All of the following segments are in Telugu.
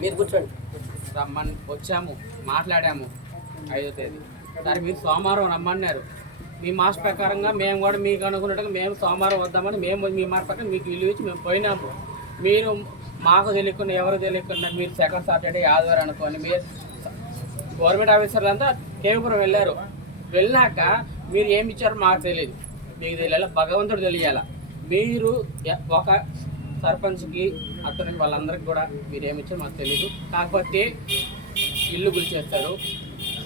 మీరు కూర్చోండి. రమ్మని వచ్చాము మాట్లాడాము ఐదో తేదీ. సరే మీరు సోమవారం రమ్మన్నారు. మీ మాస్ ప్రకారంగా మేము కూడా మీకు అనుకున్నట్టుగా మేము సోమవారం వద్దామని మేము మీ మాట ప్రకారం మీకు ఇల్లు ఇచ్చి మేము పోయినాము. మీరు మాకు తెలియకుండా ఎవరు తెలియకుండా మీరు సెకండ్ సాటర్డే ఆదివారం అనుకోని మీరు గవర్నమెంట్ ఆఫీసర్లు అంతా కేవపురం వెళ్ళారు. వెళ్ళాక మీరు ఏమి ఇచ్చారో మాకు తెలియదు. మీకు తెలియాలి? భగవంతుడు తెలియాల? మీరు ఒక సర్పంచ్కి అతనికి వాళ్ళందరికీ కూడా మీరు ఏమి ఇచ్చారో మాకు తెలియదు కాకపోతే ఇల్లు గురిచేస్తారు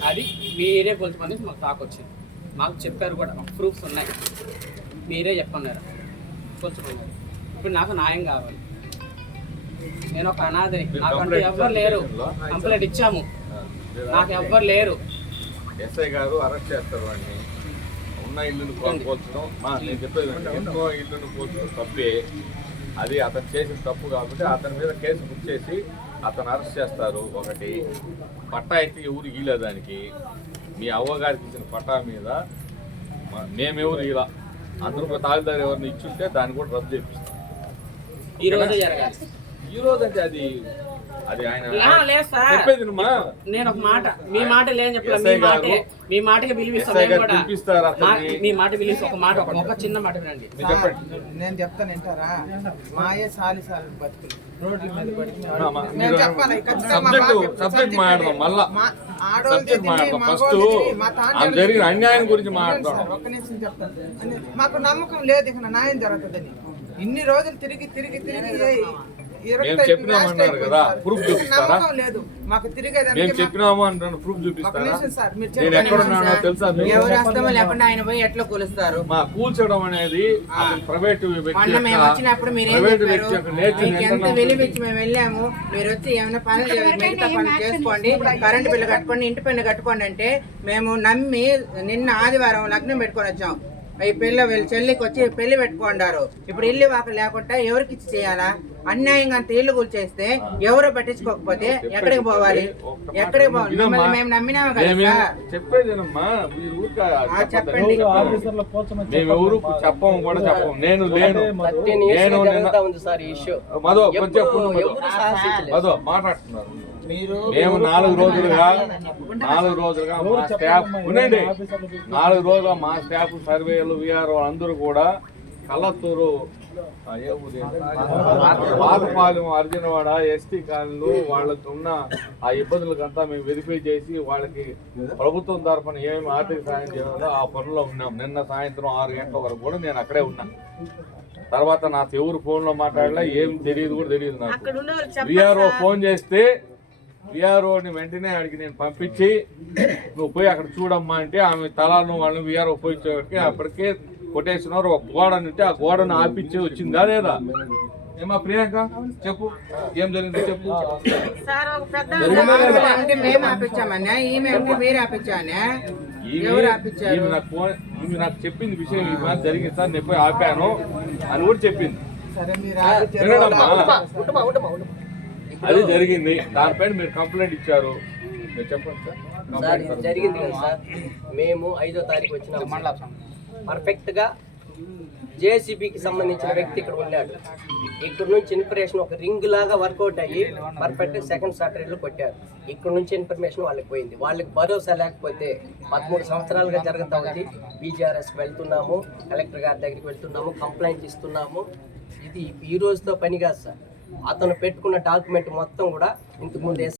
అది మీరే కొలుచుమని మాకు టాక్ వచ్చింది మాకు చెప్పారు కూడా ప్రూఫ్స్ ఉన్నాయి. మీరే చెప్పన్నారు? కొలుచుకున్నారు ఇప్పుడు నాకు న్యాయం కావాలి. నేను ఒక అనాథని. నాకంటూ ఎవ్వరు లేరు. కంప్లైంట్ ఇచ్చాము. నాకు ఎవ్వరు లేరు. ఎస్ఐ గారు అరెస్ట్ చేస్తారు వాడిని. ఉన్న ఇల్లును పోల్చడం మా నేను చెప్పేది ఇల్లును పోల్చడం తప్పే. అది అతను చేసిన తప్పు కాబట్టి అతని మీద కేసు బుక్ చేసి అతను అరెస్ట్ చేస్తారు ఒకటి. పట్టా అయితే ఎవరు ఇయ్యలేదు దానికి? మీ అవ్వగారికి ఇచ్చిన పట్టా మీద మేమెవరు ఇలా అందరూ తాగుదారు ఎవరిని ఇచ్చుంటే దాన్ని కూడా రద్దు చేపిస్తాం. ఈ రోజు జరగాలి. ఈ రోజు అంటే అది అది ఆయన ఆ, లేదు సార్. చెప్పేది వినమ్మా. నేను ఒక మాట. మీ మాట లేని చెప్పలే. మీ మాటే మీ మాటకి పిలిపిస్తాం ఎస్ఐ మేము గారు కూడా పిలిపిస్తారు అతన్ని. మా- మాట పిలిచి ఒక మాట ఒక- ఒక చిన్న మాట వినండి. మీరు చెప్పండి. నేను చెప్తాను వింటారా? మాయే సాలి సాలి బతుకులు. రోడ్ల మీద పడి అమ్మా, అమ్మా, నేను మీరు చెప్పాలి, ఖచ్చితంగా మా సబ్జెక్టు బాబు చెప్తాను. సబ్జెక్ట్ మాట్లాడదాం మళ్ళా. మా- ఆడోళ్ళది సబ్జెక్ట్ తిని, మాట్లాడదాం. ఫస్ట్ మగోళ్ళది తిని, మా తాతయ్యది ఆమె జరిగిన తిని. అన్యాయం గురించి ఉండండి మాట్లాడదాం. సార్, ఒక్క నిమిషం చెప్తాను. మాకు నమ్మకం లేదు ఇక న్యాయం జరుగుతుందని. ఇన్ని రోజులు తిరిగి తిరిగి తిరిగి మేము ఐదు చెప్పినాం లాస్ట్ అన్నారు కదా, ఇక చూపిస్తారా? లేదు. మాకు మేము చెప్పినాము అంటాను ప్రూఫ్ చూపిస్తారా? నేను. ఎక్కడున్నానో తెలుసా మీకు? ఎవరు అస్తమో లేకుండా ఆయన పోయి ఎట్లా కొలుస్తారు? మా కూల్చడం అనేది ప్రైవేట్ వ్యక్తి మేము వచ్చినప్పుడు మీరు ప్రైవేట్ వ్యక్తి యొక్క నేచర్ ఎంత మేము వెళ్ళాము. మీరు వచ్చి ఏమైనా పనులు చేయ- మిగతా పనులు చేసుకోండి. కరెంట్ బిల్లు కట్టుకోండి ఇంటి పన్ను కట్టుకోండి అంటే మేము నమ్మి నిన్న ఆదివారం లగ్నం పెట్టుకొని వచ్చాం. ఈ పిల్ల వీళ్ళ చెల్లికి వచ్చి పెళ్ళి పెట్టుకున్నారు ఇప్పుడు ఇల్లు వాక లేకుండా ఎవరికి ఇచ్చి చేయాలా? అన్యాయంగా అంత ఇల్లు కూల్చేస్తే ఎవరు పట్టించుకోకపోతే ఎక్కడికి పోవాలి? ఎక్కడికి పోవాలి? మిమ్మల్ని మేము నమ్మినాము కదా. చెప్పండి. ఎవరు చెప్పము కూడా చెప్పము. నేను లేను. నేను మధు కొంచెం మధు. మాట్లాడుతున్నారు. మేము నాలుగు రోజులుగా నాలుగు రోజులుగా మా స్టాఫ్ ఉండండి. నాలుగు రోజులుగా మా స్టాఫ్ సర్వేలు విఆర్ఓ అందరూ కూడా ఊరు? పాతపాలెం అర్జునవాడ ఎస్టీ కాలనీలు వాళ్ళకి ఉన్న ఆ ఇబ్బందులకంతా మేము వెరిఫై చేసి వాళ్ళకి ప్రభుత్వం తరఫున ఏమేమి ఆర్థిక సాయం చేయాలో ఆ పనుల్లో ఉన్నాం. నిన్న సాయంత్రం ఆరు గంటల వరకు కూడా నేను అక్కడే ఉన్నా. తర్వాత నాకు ఎవరు ఫోన్లో మాట్లాడలే ఏం తెలియదు కూడా తెలియదు నాకు. విఆర్ఓ ఫోన్ చేస్తే విఆర్ఓని వెంటనే అడిగి నేను పంపించి నువ్వు పోయి అక్కడ చూడమ్మా అంటే ఆమె తలాలను వాళ్ళని విఆర్ఓ పోయి వచ్చేవాడికి అప్పటికే కొట్టేసినారు ఒక గోడ ఉంటే ఆ గోడను ఆపించి వచ్చిందా లేదా? ఏమా ప్రియాంక చెప్పు. ఏం జరిగింది చెప్పు? అంటే మేము ఆపించామన్నా ఈమె మీరు ఆపించానే? ఈమె- నాకు ఫోన్ ఈమె నాకు చెప్పింది విషయం ఈ మాట జరిగింది సార్. నేను పోయి ఆపాను. అని కూడా చెప్పింది. సరే మీరు అది జరిగింది. దానిపైన మీరు కంప్లైంట్ ఇచ్చారు. మీరు చెప్పండి సార్. సార్ కంప్లైంట్ ఇది జరిగింది కదా సార్. మేము ఐదో తారీఖు వచ్చినాం పర్ఫెక్ట్గా జేసీబీకి సంబంధించిన వ్యక్తి ఇక్కడ ఉన్నాడు. ఇక్కడ నుంచి ఇన్ఫర్మేషన్ ఒక రింగ్ లాగా వర్కౌట్ అయ్యి పర్ఫెక్ట్ సెకండ్ సాటర్డేలో కొట్టారు. ఇక్కడ నుంచి ఇన్ఫర్మేషన్ వాళ్ళకి పోయింది. వాళ్ళకి భరోసా లేకపోతే పదమూడు సంవత్సరాలుగా జరుగుతా ఉంది. బీజీఆర్ఎస్కి వెళ్తున్నాము కలెక్టర్ గారి దగ్గరికి వెళ్తున్నాము కంప్లైంట్ ఇస్తున్నాము. ఇది ఈ రోజుతో పని కాదు సార్. అతను పెట్టుకున్న డాక్యుమెంట్ మొత్తం కూడా ఇంతకు ముందు